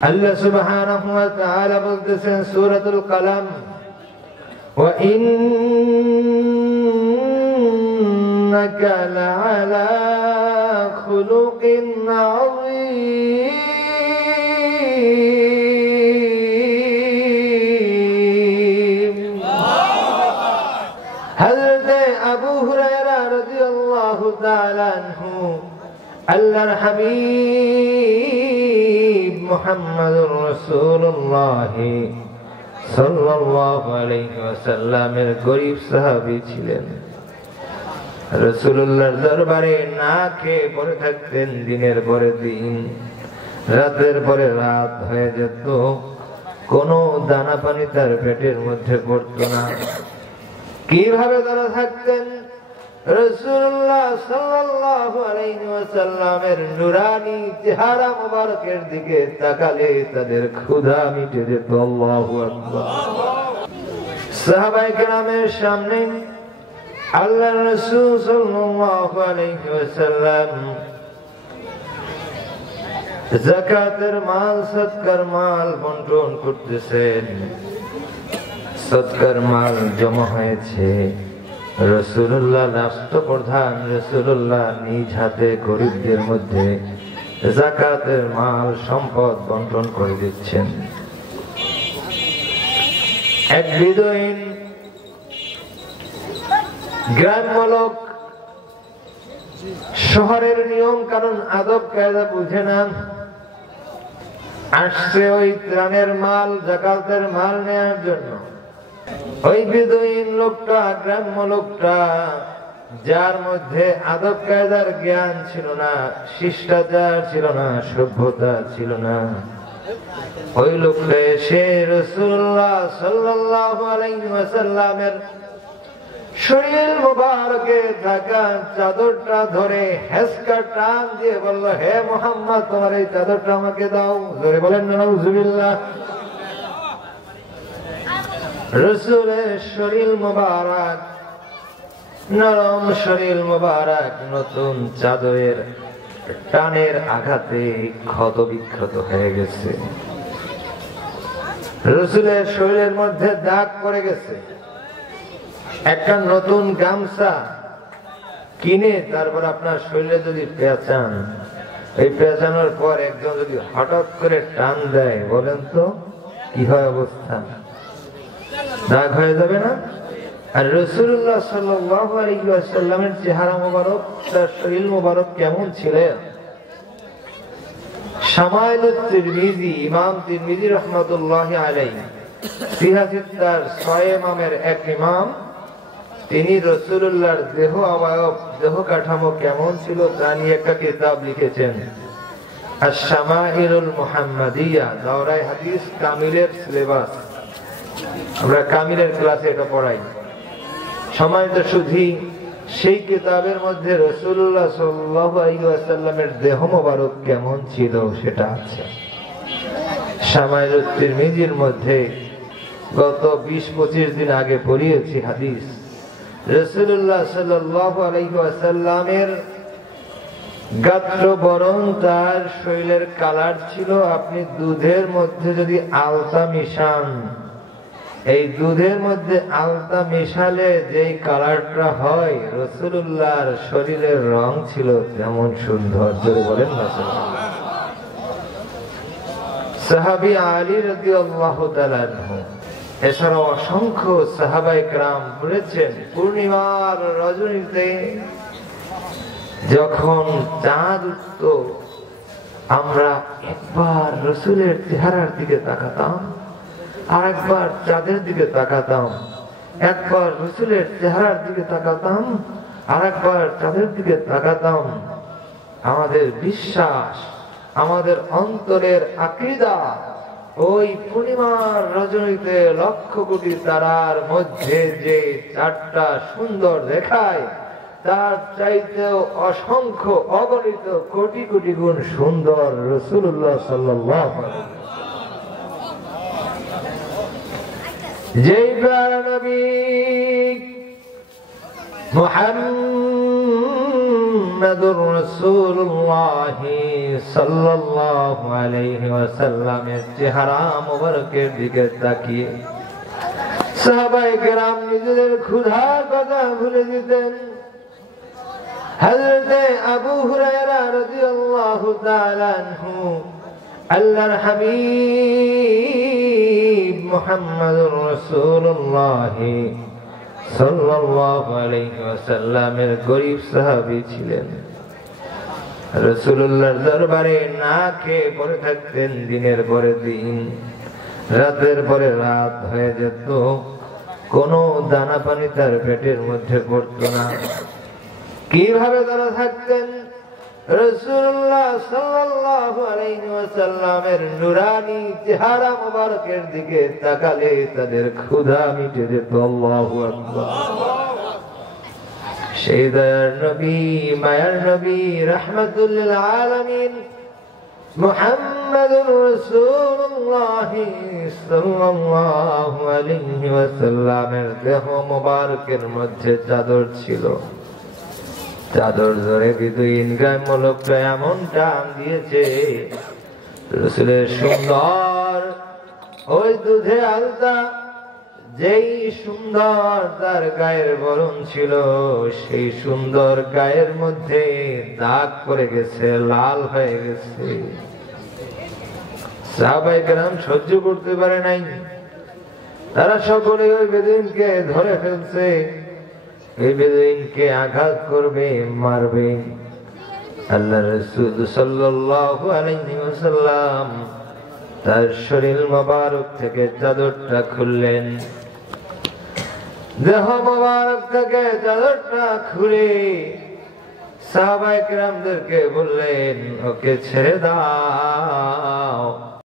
Allah subhanahu wa ta'ala বলতেছেন সূরাতুল কলম ওয়া ইন্নাকা লা'আলা খুলুকিন আযীম। হযরত আবু হুরায়রা রাদিয়াল্লাহু তাআলা আনহু আল্লাহর হাবিব মুহাম্মদুর রাসূলুল্লাহ সাল্লাল্লাহু আলাইহি ওয়াসাল্লামের গরীব সাহাবী ছিলেন। রাসূলুল্লাহর দরবারে না খেয়ে পড়ে থাকতেন, দিনের পরে দিন, রাতের পরে রাত হয়ে যেত, কোনো দানা পানি তার পেটের মধ্যে পড়তো না। কিভাবে তারা থাকতেন? রাসূলুল্লাহ সাল্লাল্লাহু আলাইহি ওয়াসাল্লামের নুরানি চেহারা মোবারকের দিকে তাকালে তাদের ক্ষুধা মিটে যেত। আল্লাহু আকবার। সাহাবায়ে কেরামের সামনে আল্লাহর রাসূল সাল্লাল্লাহু আলাইহি ওয়াসাল্লাম যাকাতের মাল, সদকার মাল বন্টন করতেছেন। সদকার মাল জমা হয়েছে। রাসূলুল্লাহ রাষ্ট্রপ্রধান, রাসূলুল্লাহ নিজ হাতে গরিবদের মধ্যে যাকাতের মাল সম্পদ বন্টন করে দিচ্ছেন। এক বিদুইন গ্রাম্য লোক, শহরের নিয়ম কানুন আদব কায়দা বুঝে না, আসছে ওই ত্রাণের মাল, যাকাতের মাল নেওয়ার জন্য। ওই বিদুইন লোকটা, গ্রাম্য লোকটা, যার মধ্যে আদব কায়দার জ্ঞান ছিল না, শিষ্টাচার ছিল না, সভ্যতা ছিল না, ওই লোকটা এসে রাসূলুল্লাহ সাল্লাল্লাহু আলাইহি ওয়াসাল্লামের শরীর মোবারকে থাকা চাদরটা ধরে হেসকা টান দিয়ে বলল, হে মুহাম্মদ, তোমার এই চাদরটা আমাকে দাও। জোরে বলেন নাউযুবিল্লাহ। রাসূলের শরীর মোবারক, নরম শরীর মোবারক নতুন চাদরের টানের আঘাতে ক্ষত বিক্ষত হয়ে গেছে। রাসূলের শরীরের মধ্যে দাগ পড়ে গেছে। একটা নতুন গামছা কিনে তারপর আপনার শরীরে যদি পেঁচান, এই পেঁচানোর পর একজন যদি হঠাৎ করে টান দেয়, বলেন তো কি হয় অবস্থা? দাগ হয়ে যাবে না? আর রাসূলুল্লাহ সাল্লাল্লাহু আলাইহি ওয়াসাল্লামের চেহারা মোবারক, তার শরীর মোবারক কেমন ছিল? শামাইলুত তিরমিজি, ইমাম তিরমিজি রাহমাতুল্লাহি আলাইহি সিহাহ-ই-সিত্তার ৬ ইমামের এক ইমাম, তিনি রাসূলুল্লাহর দেহ অবয়ব, দেহ কাঠামো কেমন ছিল তা নিয়ে একটা কিতাব লিখেছেন, আশ-শামাইলুল মুহাম্মাদিয়া। দাওরায়ে হাদিস কামিলের সিলেবাস, আমরা কামিলের ক্লাসে এটা পড়াই। সম্মানিত সুধী, সেই কিতাবের মধ্যে রাসূলুল্লাহ সাল্লাল্লাহু আলাইহি ওয়াসাল্লামের দেহ মোবারক কেমন ছিল সেটা আছে। শামাইলুত তিরমিজির মধ্যে গত ২০-২৫ দিন আগে পড়িয়েছি হাদিস। রাসূলুল্লাহ সাল্লাল্লাহু আলাইহি ওয়াসাল্লামের গাত্র বরণ, তার শরীরের কালার ছিল, আপনি দুধের মধ্যে যদি আলতা মিশান, এই দুধের মধ্যে আলতা মিশালে যেই কালারটা হয়, রাসূলুল্লাহর শরীরের রং ছিল তেমন সুন্দর। জোরে বলেন না। সাহাবী আলী রাদিয়াল্লাহু তাআলা আনহু, এছাড়াও অসংখ্য সাহাবায়ে কেরাম বলেছেন, পূর্ণিমার রজনীতে যখন চাঁদ উঠত, আমরা একবার রাসূলের চেহারার দিকে তাকাতাম, আর একবার চাঁদের দিকে তাকাতাম, একবার রাসূলের চেহারার দিকে তাকাতাম, আর একবার চাঁদের দিকে তাকাতাম। আমাদের বিশ্বাস, আমাদের অন্তরের আকীদা, ওই পূর্ণিমার রজনীতে লক্ষ কোটি তারার মধ্যে যে চারটা সুন্দর দেখায়, তার চাইতেও অসংখ্য অগণিত কোটি কোটি গুণ সুন্দর রাসূলুল্লাহ সাল্লাল্লাহু আলাইহি ওয়াসাল্লাম। যেই নবী মুহাম্মদ মুহাম্মাদুর রাসূলুল্লাহ সাল্লাল্লাহু আলাইহি ওয়াসাল্লামের চেহারা মোবারকের দিকে তাকিয়ে সাহাবায়ে কেরাম নিজেদের ক্ষুধার কথা ভুলে যেতেন। হযরত আবু হুরায়রা রাদিয়াল্লাহু তাআলা আনহু আল্লাহর হাবিব মুহাম্মাদুর রাসূলুল্লাহ সাল্লাল্লাহু আলাইহি ওয়াসাল্লামের গরীব সাহাবী ছিলেন। রাসূলুল্লাহর দরবারে না খেয়ে পড়ে থাকতেন দিনের পরে দিন, রাতের পরে রাত হয়ে যেত, কোনো দানা পানি তার পেটের মধ্যে পড়তো না। কিভাবে তারা থাকতেন? রাসূলুল্লাহ সাল্লাল্লাহু আলাইহি ওয়াসাল্লামের নুরানি চেহারা মোবারকের দিকে তাকালে তাদের ক্ষুধা মিটে যেত। আল্লাহু আকবার। সেই দয়ার নবী, মায়ার নবী, রাহমাতুল লিল আলামিন মুহাম্মাদুর রাসূলুল্লাহ সাল্লাল্লাহু আলাইহি ওয়াসাল্লামের দেহ মোবারকের মধ্যে চাদর ছিল। চাদর ধরে বিদুইন গায়ে মোলকটা এমন টান দিয়েছে, রাসূলের সুন্দর ওই দুধে আলতা, যেই সুন্দর তার গায়ের বরণ ছিল, সেই সুন্দর গায়ের মধ্যে দাগ পড়ে গেছে, লাল হয়ে গেছে। সাহাবায়ে কেরাম সহ্য করতে পারে নাই, তারা সকলে ওই বেদুইনকে ধরে ফেলছে, এই বেদুইনকে আঘাত করবে, মারবে। আল্লাহ রাসূল সাল্লাল্লাহু আলাইহি ওয়াসাল্লাম তার শরীর মোবারক থেকে চাদরটা খুললেন। দেহ মোবারক থেকে চাদরটা খুলে সাহাবায়ে কেরামদেরকে বললেন, ওকে ছেড়ে দাও।